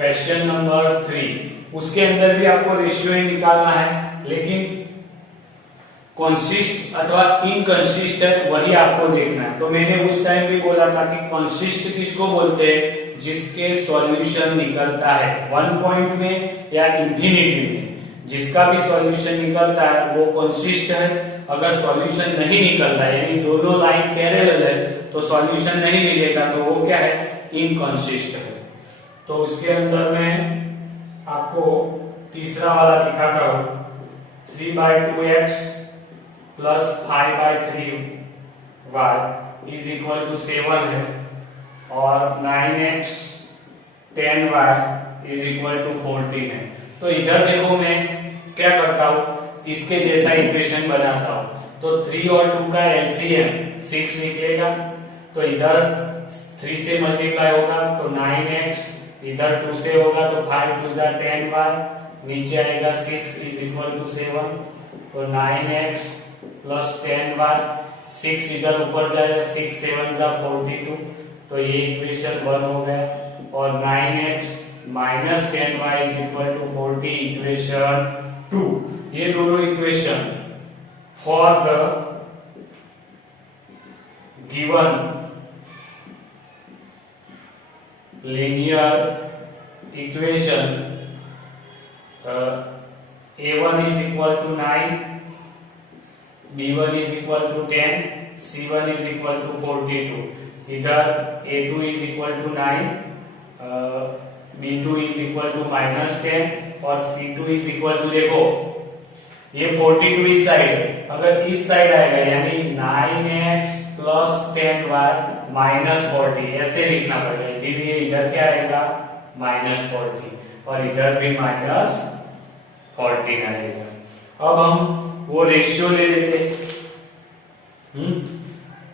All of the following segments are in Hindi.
क्वेश्चन नंबर 3, उसके अंदर भी आपको रेशियो ही निकालना है, लेकिन कॉन्सिस्ट अथवा इनकंसिस्ट है वही आपको देखना है। तो मैंने उस टाइम भी बोला था कि कॉन्सिस्ट किसको बोलते हैं, जिसके सॉल्यूशन निकलता है 1 पॉइंट में या इंफिनिटी में। जिसका भी सॉल्यूशन निकलता है वो कॉन्सिस्ट है। अगर सॉल्यूशन नहीं निकलता है यानी दोनों लाइन पैरेलल है तो सॉल्यूशन नहीं मिलेगा, तो वो क्या है, इनकंसिस्ट है। तो उसके अंदर मैं आपको तीसरा वाला दिखाता हूं, 3/2x plus 5/3y is equal to 7 है, और 9x 10y is equal to 14 है। तो इधर देखो मैं क्या करता हूं, इसके जैसा इक्वेशन बनाता हूं। तो 3 और 2 का एलसीएम 6 निकलेगा, तो इधर 3 से मल्टीप्लाई होगा तो 9x, इधर 2 से होगा तो 5 2 10y, नीचे आएगा 6 इज इक्वल टू 7, तो 9x प्लस 10y, 6 इधर ऊपर जाएगा, 6 7 42, तो ये इक्वेशन 1 हो गया, और 9x minus 10y is equal to 40 equation 2। ये दोनों equation for the given linear equation a1 is equal to 9, b1 is equal to 10, c1 is equal to 42। इधर a2 is equal to 9, b2 is equal to -10 और c2 is equal to, देखो ये 42 इस साइड, अगर इस साइड आएगा यानी 9x प्लस 10y माइनस 40, ऐसे लिखना पड़ेगा। इसीलिए इधर क्या आएगा, -40, और इधर भी -14 आएगा। अब हम वो रेशियो ले लेते,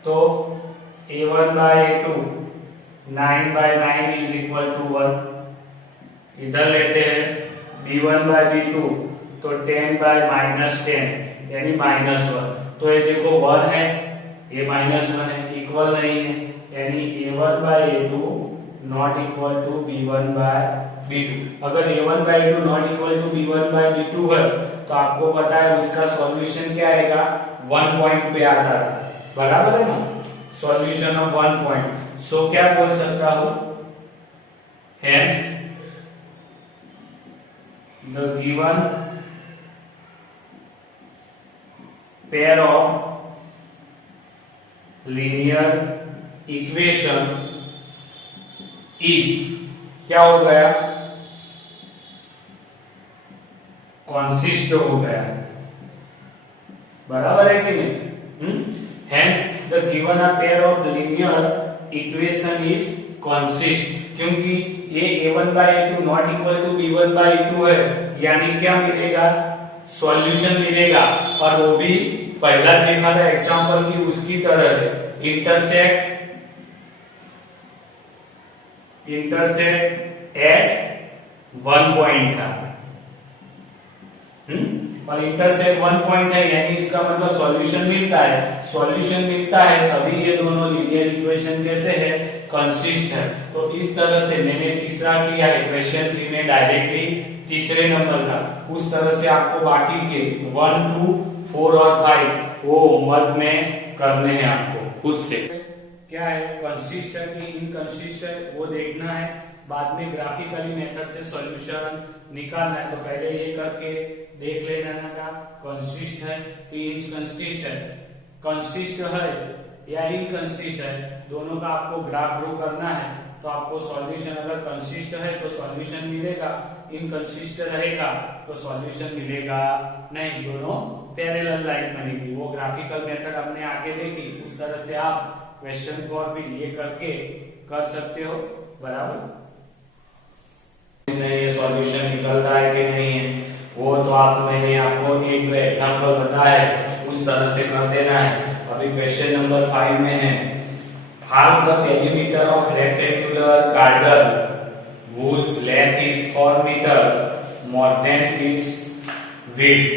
तो a1/a2 9/9 इज इक्वल टू 1। इधर लेते हैं b1/b2 तो 10/-10 यानी -1। तो ये देखो 1 है, ये -1 है, इक्वल नहीं है, यानी a1/a2 not equal to b1/b2। अगर a1/a2 not equal to b1/b2 है तो आपको पता है उसका सॉल्यूशन क्या आएगा, 1 पॉइंट पे आता है, बराबर है ना, सॉल्यूशन ऑफ 1 पॉइंट। सो क्या बोल सकता हूं, hence the given pair of linear equation is, क्या हो गया, consist हो गया, बराबर है कि नहीं। hence the given a pair of linear equation is consist, क्योंकि ये a1/a2 not equal to b1/a2 है, यानी क्या मिलेगा, सॉल्यूशन मिलेगा। और वो भी पहला देखा था एग्जांपल की उसकी तरह है, इंटरसेक्ट एट 1 पॉइंट था, और इंटरसेक्ट 1 पॉइंट है यानी इसका मतलब सॉल्यूशन मिलता है। सॉल्यूशन मिलता है तभी ये दोनों लीनियर इक्वेशन कैसे है, कंसिस्ट है। तो इस तरह से मैंने तीसरा किया है, क्वेश्चन 3 में डायरेक्टली तीसरे नंबर का, उस तरह से आपको बाकी के 1 2 4 और 5 वो होमवर्क में करने हैं आपको खुद से। क्या है, कंसिस्ट है कि इनकंसिस्ट है वो देखना है, बाद में ग्राफिकली मेथड से सॉल्यूशन निकालना है। तो पहले ये करके देख लेना का कंसिस्ट है कि इनकंसिस्ट है, कंसिस्ट है या इनकंसिस्ट है, दोनों का आपको ग्राफ ड्रॉ करना है। तो आपको सॉल्यूशन अगर कंसिस्ट है तो सॉल्यूशन मिलेगा, इनकंसिस्ट रहेगा तो सॉल्यूशन मिलेगा नहीं, दोनों पैरेलल लाइन बनेगी। वो ग्राफिकल मेथड हमने आगे देखी, उस तरह से आप क्वेश्चन को भी ये करके कर सकते हो, बराबर। ये सॉल्यूशन निकलता है कि नहीं है वो तो मैंने आपको एक एग्जांपल बताया है, उस तरह से कर देना है। अभी क्वेश्चन नंबर 5 में है, half the perimeter of rectangular garden whose length is 4 meter more than its width,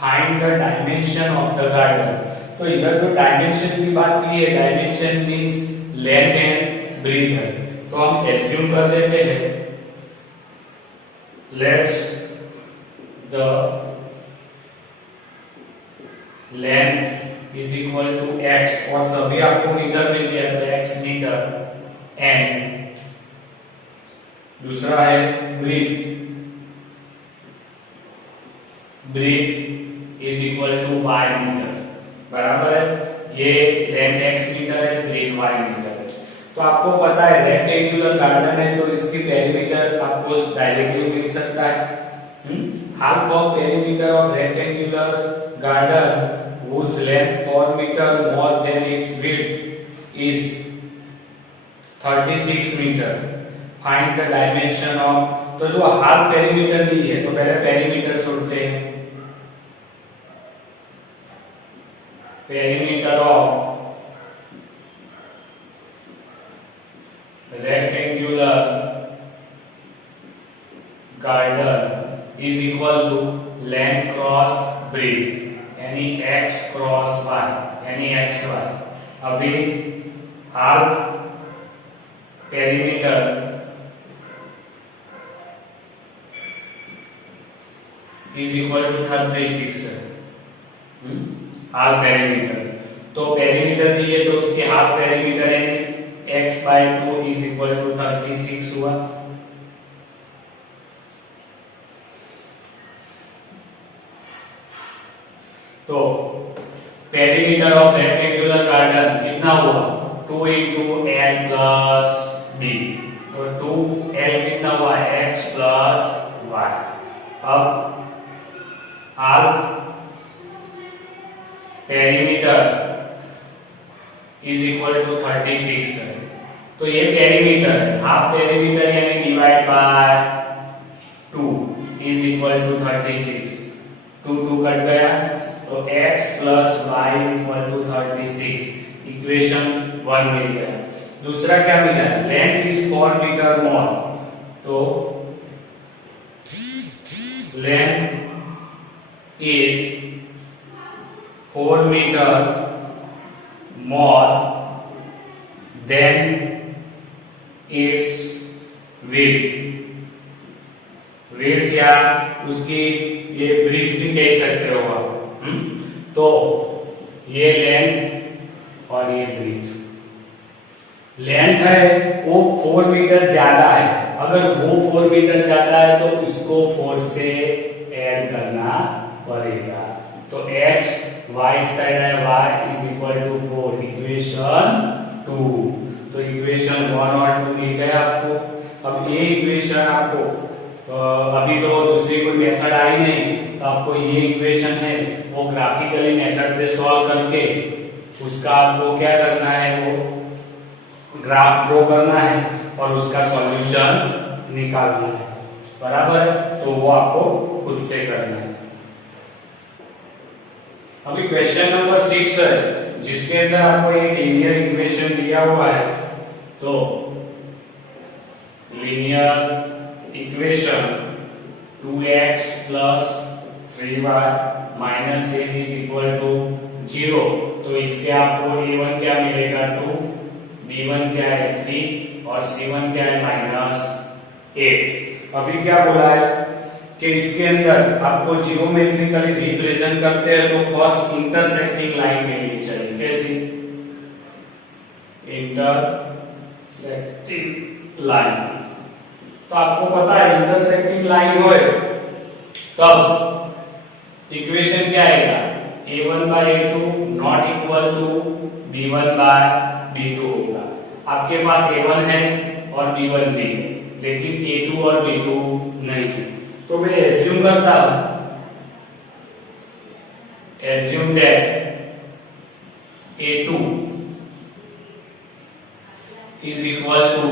find the dimension of the garden। तो इधर जो डायमेंशन की बात की है, dimension means length and breadth है, तो हम एज्यूम कर देते हैं let's the length is equal to x, और सभी आपको मीटर में दिया तो एक्स मीटर एंड दूसरा है breadth, breadth is equal to y metre, बराबर है। ये लेंथ एक्स मीटर है, ब्रीथ वाई मीटर है। तो आपको पता है रेक्टेंगुलर गार्डन है तो इसकी पेरीमीटर आपको डायरेक्टली मिल सकता है। Half of perimeter of rectangular garden whose length per meter more than its width is 36 meter. Find the dimension of, तो जो हाफ पेरीमीटर दी है तो पहले पेरीमीटर छोड़ते हैं। Perimeter of rectangular garden is equal to length cross breadth, यानी x क्रॉस y, यानी xy। अभी half perimeter is equal to 36 है, हाफ पेरीमीटर। तो पेरीमीटर दिए तो उसके हाफ पेरीमीटर है x/2 इज इक्वल टू 36 हुआ। तो पेरीमीटर ऑफ रेक्टेंगुलर गार्डन कितना हुआ 2 into l plus b, तो 2l कितना हुआ x plus y। अब half perimeter is equal to 36 है, तो ये पेरीमीटर है, हाफ पेरीमीटर यानी divide by 2 is equal to 36, 2 cut गया तो x plus y is equal to 36, equation 1 मिल गया। दूसरा क्या मिला, लेंथ इज 4 मीटर मोर, तो length is 4 metre more than its width, width या उसकी ये ब्रीथ भी कह सकते हो आप। तो ये लेंथ और ये ब्रीथ, लेंथ है वो 4 मीटर ज्यादा है, अगर वो 4 मीटर ज्यादा है तो उसको 4 से ऐड करना पड़ेगा। तो x y साइड है y is equal to 4, equation 2। तो इक्वेशन 1 और 2 मिल गया आपको। अब ये इक्वेशन आपको अभी तो दूसरी कोई मेथड आई नहीं, तो आपको ये इक्वेशन है वो ग्राफिकली मेथड से सॉल्व करके उसका आपको क्या करना है, वो ग्राफ ड्रॉ करना है और उसका सॉल्यूशन निकालना है, बराबर है। तो वो आपको खुद से करना है। अभी क्वेश्चन नंबर 6 है जिसके अंदर आपको एक लीनियर इक्वेशन दिया हुआ है। तो linear equation 2x plus 3y minus 8 is equal to 0, तो इसके आपको a1 क्या मिलेगा 2, b1 क्या है 3 और c1 क्या है -8। अभी क्या बोला है कि इसके अंदर आपको जियोमेट्रिकली रिप्रेजेंट करते हैं तो फर्स्ट इंटरसेक्टिंग लाइन मिलनी चाहिए। कैसी इंटरसेक्टिंग लाइन, तो आपको पता है इंटरसेक्टिंग लाइन होए तब इक्वेशन क्या आएगा, a1 by a2 not equal to b1 by b2 होगा। आपके पास a1 है और b1 भी है, लेकिन a2 और b2 नहीं है। तो मैं एज्यूम करता हूं, assume that a2 is equal to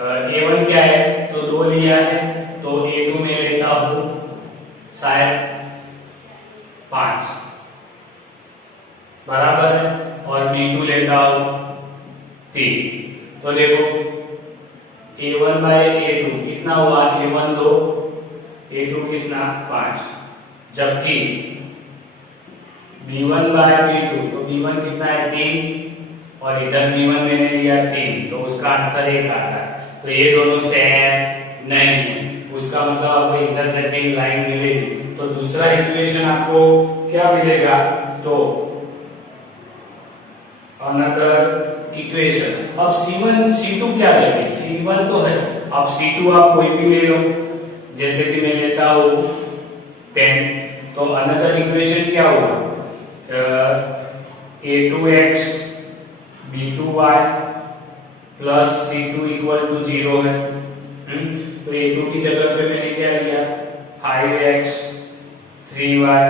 a1 क्या है तो 2 लिया है, तो a2 में लेता हूं शायद 5, बराबर है, और b2 लेता हूं 3। तो देखो a1 by a2 कितना हुआ, a1 2, a2 कितना 5, जबकि b1 by b2 तो b1 कितना है 3 और इधर b1 मैंने लिया 3, तो उसका आंसर 1 आता है। तो ये दोनों सेम नहीं है। उसका मतलब आपको इंटरसेक्टिंग लाइन मिलेगी। तो दूसरा इक्वेशन आपको क्या मिलेगा, तो अनदर इक्वेशन। अब C1 C2 क्या लेंगे, C1 तो है, अब C2 आप कोई भी ले लो, जैसे कि मैं लेता हूं 10, तो अनदर इक्वेशन क्या होगा, A2x B2y plus C2 equal to 0 है। तो A2 की जगह पे मैंने क्या लिया, 5x 3y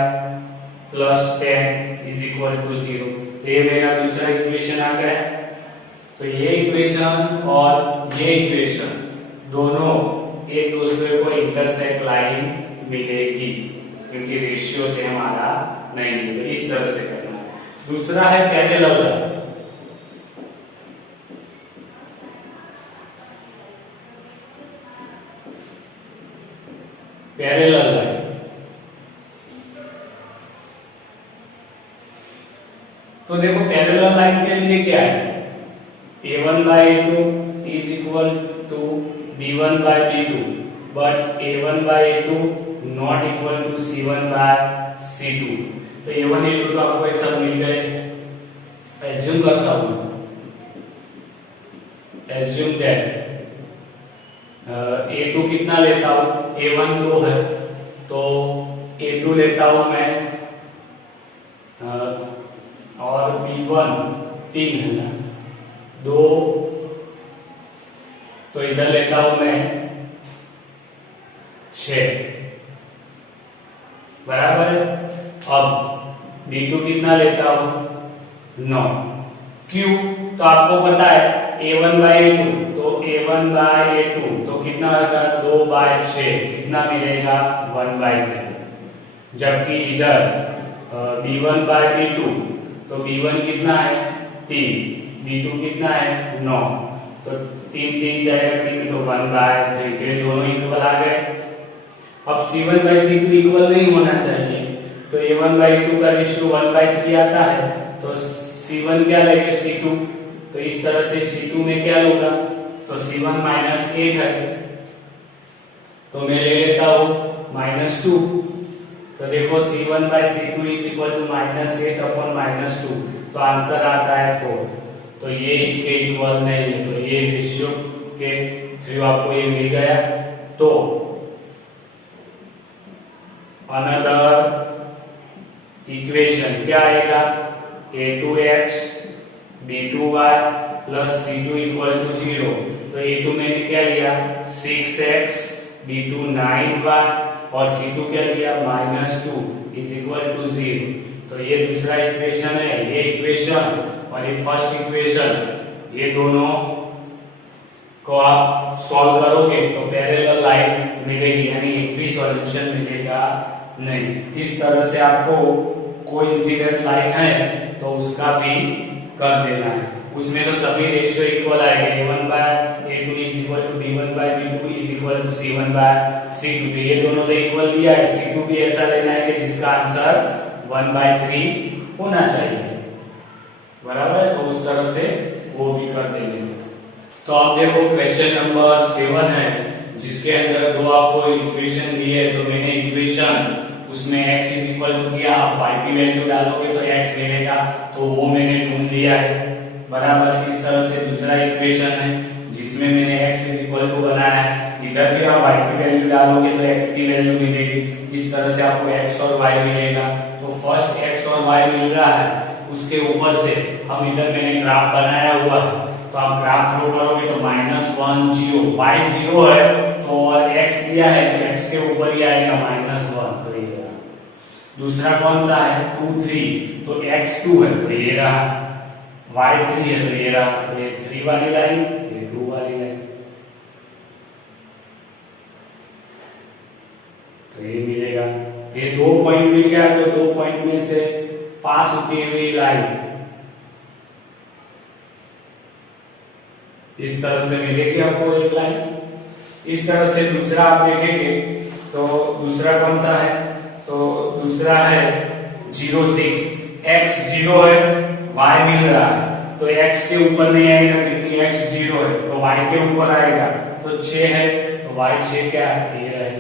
plus 10 is equal to 0। तो ये मेरा दूसरा इक्वेशन आ गया। तो ये इक्वेशन और ये इक्वेशन दोनों एक दूसरे को इंटरसेक्ट लाइन मिलेगी, क्योंकि रेशियो से हमारा नहीं मिलेगा। इस तरह से करना है। दूसरा है पैरेलल लाइन। पैरेलल लाइन, तो देखो पैरेलल लाइन के लिए क्या है, A1 by A2 is equal to B1 by B2, but A1 by A2 not equal to C1 by C2। तो A1 A2 तो आपको ये सब मिल गए। एज्यूम करता हूं, एज्यूम दैट A2 कितना लेता हूं, A1 2 है, तो A2 लेता हूं मैं और B1 3 है ना, 2, तो इधर लेता हूं मैं 6, बराबर है। अब B2 कितना लेता हूं, 9। क्यों, तो आपको पता है A1 by A2, तो A1 by A2 तो कितना होगा, 2 by 6, कितना मिलेगा, 1 by 3। जबकि इधर B1 by B2, तो B1 कितना है, 3, B2 कितना है, 9, तो 3 3 जाएगा 3, तो 1 by 3, ये दोनों इक्वल आ गए। अब C1 by C2 इक्वल नहीं होना चाहिए, तो A1 by A2 का रेशियो 1 by 3 आता है, तो C1 क्या लेंगे, C2, तो इस तरह से C2 में क्या होगा, तो C1 -8 है, तो मैं ले लेता हूं -2। तो देखो C1 by C2 is equal to -8 upon -2, तो आंसर आता है 4। तो ये इसके इक्वल नहीं है, तो ये रेशियो के थ्रू आपको ये मिल गया। तो अनदर इक्वेशन क्या आएगा, A2x B2y plus C2 equal to 0। तो A2 मैंने क्या लिया, 6x, B2 9y और C2 क्या लिया, -2 इज इक्वल टू 0। तो ये दूसरा इक्वेशन है, ये इक्वेशन और ये फर्स्ट इक्वेशन, ये दोनों को आप सॉल्व करोगे तो पैरेलल लाइन मिलेगी, यानी एक भी सॉल्यूशन मिलेगा नहीं। इस तरह से आपको कोइंसिडेंट लाइन है तो उसका भी कर देना है। उसमें तो सभी रेशियो इक्वल आएगा, A1 by A2 is equal to B1 by B2 is equal to C1 by C2। तो ये दोनों तो इक्वल दिया है, C2 भी ऐसा लेना है कि जिसका आंसर 1 by 3 होना चाहिए, बराबर है। तो उस तरह से वो भी कर देंगे। तो आप देखो क्वेश्चन नंबर 7 है, जिसके अंदर दो आपको इक्वेशन दिए, तो मैंने इक्वेशन उसमें x इज इक्वल टू किया, आप y की वैल्यू डालोगे तो x मिलेगा, तो वो मैंने ढूंढ लिया है, बराबर। इस तरह से दूसरा इक्वेशन है जिसमें मैंने x इज इक्वल टू बनाया है, इधर भी आप y की वैल्यू डालोगे तो x की वैल्यू मिलेगी। इस तरह से आपको x और y मिलेगा। तो फर्स्ट x और y मिल रहा है, उसके ऊपर से हम इधर मैंने ग्राफ बनाया हुआ है, तो आप ग्राफ थ्रो करोगे तो -1 0, y 0 है तो और x दिया है तो x के ऊपर ही आएगा -1, तो ये रहा। दूसरा कौन सा है, 2 3, तो x 2 है तो ये रहा, y 3 है तो ये रहा, तो ये 3 वाली लाइन, ये 2 वाली लाइन, तो ये मिलेगा। ये 2 पॉइंट मिल गया, तो 2 पॉइंट में से पास होती हुई लाइन इस तरह से मिलेगी आपको एक लाइन। इस तरह से दूसरा आप देखेंगे तो दूसरा कौन सा है, तो दूसरा है 0 6, x 0 है, y मिल रहा है, तो x के ऊपर नहीं आएगा क्योंकि x 0 है, तो y के ऊपर आएगा, तो तो 6 है, तो y 6 क्या है, ये रहे।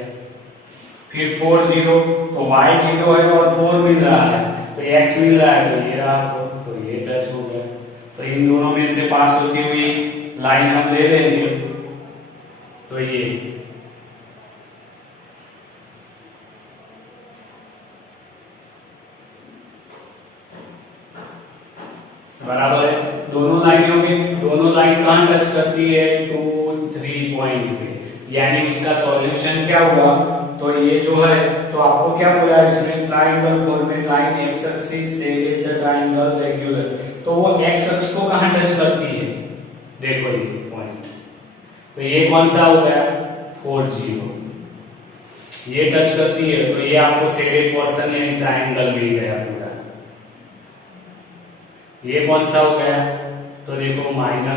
फिर 4 0, तो y 0 है और 4 मिल रहा है, तो x मिल रहा है, तो ये रहा 4, तो ये टच हो गया। तो इन दोनों में से पास होती हुई लाइन हम ले लेंगे, तो ये बराबर है। दोनों लाइनों में, दोनों लाइन कहां टच करती है, 2 3 पॉइंट पे, यानी इसका सॉल्यूशन क्या हुआ, तो ये जो है, तो आपको क्या बोला है इसमें, triangle format line x axis से विद द ट्रायंगल रेगुलर, तो वो एक्स अक्ष को कहां टच करती है, देखो ये पॉइंट, तो ये कौन सा हो गया, 4 0, ये टच करती है, तो ये आपको शेडेड पोर्शन यानी ट्रायंगल मिल गया पूरा। ये कौन सा हो गया, तो देखो -1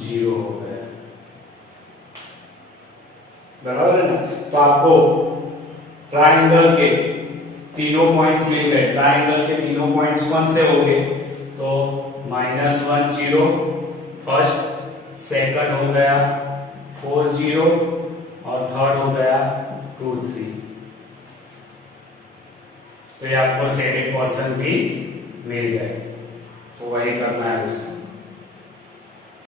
0 हो गया, बराबर है ना। तो आपको ट्रायंगल के तीनों पॉइंट्स मिल गए। ट्रायंगल के तीनों पॉइंट्स कौन से हो गए, तो -1 0 फर्स्ट, सेकंड हो गया 4 0 और थर्ड हो गया 2 3। तो ये आपको शेडेड पोर्शन भी मिल गए, तो वही करना है उसको।